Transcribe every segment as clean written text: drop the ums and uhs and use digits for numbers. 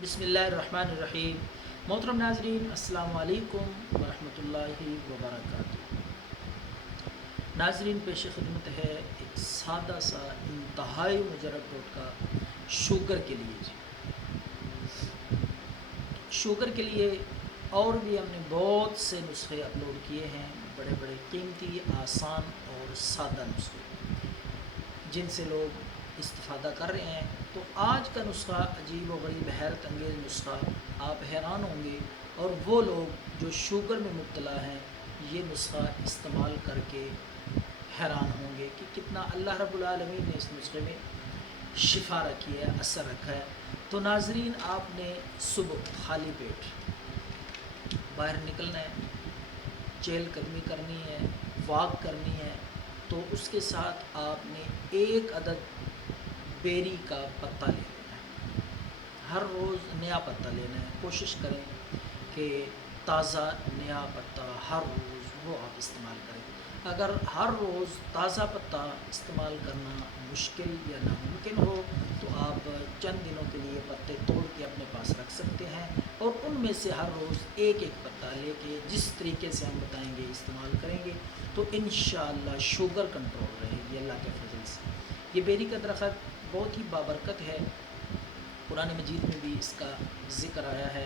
बिस्मिल्लाहिर्रहमानिर्रहीम। मोहतरम नाज़रीन, अस्सलाम वालेकुम वरहमतुल्लाहि वबरकातुहू। नाज़रीन, पेश खिदमत है एक सादा सा इंतहाई मुजरब टोटका शुगर के लिए। शुगर के लिए और भी हमने बहुत से नुस्खे अपलोड किए हैं, बड़े बड़े कीमती, आसान और सादा नुस्खे जिनसे लोग इस्तिफ़ादा कर रहे हैं। तो आज का नुस्खा अजीब व गरीब, हैरत अंगेज़ नुस्खा, आप हैरान होंगे। और वो लोग जो शुगर में मुब्तला हैं ये नुस्खा इस्तेमाल करके हैरान होंगे कि कितना अल्लाह रब्बुल आलमीन ने इस नुस्खे में शिफा रखी है, असर रखा है। तो नाज़रीन, आपने सुबह खाली पेट बाहर निकलना है, चहलकदमी करनी है, वॉक करनी है, तो उसके साथ आपने एक अदद बेरी का पत्ता ले लेना है। हर रोज़ नया पत्ता लेना है। कोशिश करें कि ताज़ा नया पत्ता हर रोज़ वो आप इस्तेमाल करें। अगर हर रोज़ ताज़ा पत्ता इस्तेमाल करना मुश्किल या नामुमकिन हो तो आप चंद दिनों के लिए पत्ते तोड़ के अपने पास रख सकते हैं और उनमें से हर रोज़ एक एक पत्ता लेके जिस तरीके से हम बताएंगे इस्तेमाल करेंगे तो इंशाअल्लाह शुगर कंट्रोल रहेगी अल्लाह के फजल से। ये बेरी का दरख्त बहुत ही बाबरकत है, कुरान मजीद में भी इसका ज़िक्र आया है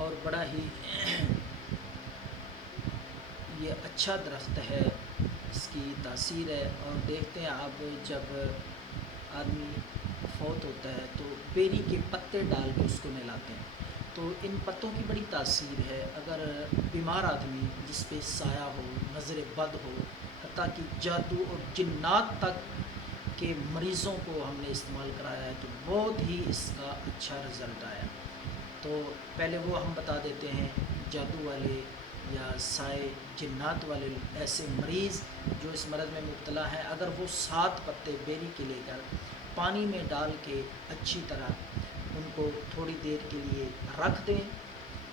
और बड़ा ही ये अच्छा दरख्त है, इसकी तासीर है। और देखते हैं आप, जब आदमी फौत होता है तो बेरी के पत्ते डाल के उसको नहलाते हैं, तो इन पत्तों की बड़ी तासीर है। अगर बीमार आदमी जिस पे साया हो, नज़र बद हो, हत्ता कि जादू और जिन्नात तक के मरीज़ों को हमने इस्तेमाल कराया है तो बहुत ही इसका अच्छा रिज़ल्ट आया। तो पहले वो हम बता देते हैं, जादू वाले या साए जिन्नात वाले ऐसे मरीज़ जो इस मरज़ में मुब्तला हैं, अगर वो 7 पत्ते बेरी के लेकर पानी में डाल के अच्छी तरह उनको थोड़ी देर के लिए रख दें,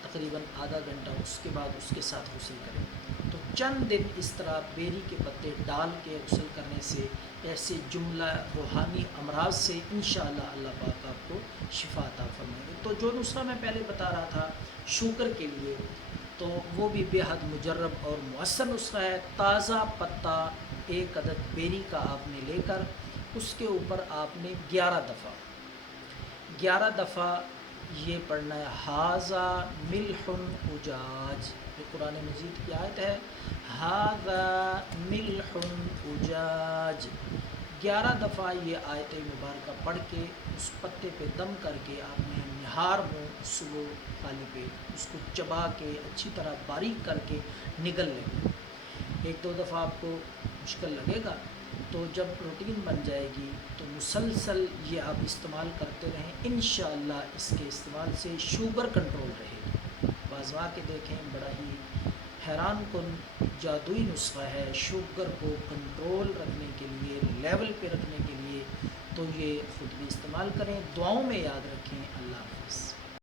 तकरीबन आधा घंटा, उसके बाद उसके साथ गुस्ल करें। तो चंद दिन इस तरह बेरी के पत्ते डाल के गुस्ल करने से ऐसे जुमला रूहानी अमराज से इंशाअल्लाह अल्लाह पाक आपको शिफा अता फरमाएंगे। तो जो नुस्खा मैं पहले बता रहा था शुगर के लिए, तो वो भी बेहद मुजर्रब और मुअस्सर नुस्खा है। ताज़ा पत्ता एक अदद बेरी का आपने लेकर उसके ऊपर आपने 11 दफ़ा ये पढ़ना है, हाज़ा मिल्हुन उजाज। ये कुरान मजीद की आयत है, हाज़ा मिल्हुन उजाज। 11 दफ़ा ये आयत मुबारका पढ़ के उस पत्ते पे दम करके आपने निहार मुँह सुबह खाली पेट उसको चबा के अच्छी तरह बारीक करके निगल लेंगे। 1-2 दफ़ा आपको मुश्किल लगेगा, तो जब प्रोटीन बन जाएगी तो मुसलसल ये आप इस्तेमाल करते रहें, इंशाअल्लाह इसके इस्तेमाल से शुगर कंट्रोल रहेगी। आज़मा के देखें, बड़ा ही हैरान कुन जादुई नुस्खा है शुगर को कंट्रोल रखने के लिए, लेवल पे रखने के लिए। तो ये ख़ुद भी इस्तेमाल करें, दुआओं में याद रखें। अल्लाह हाफ़िज़।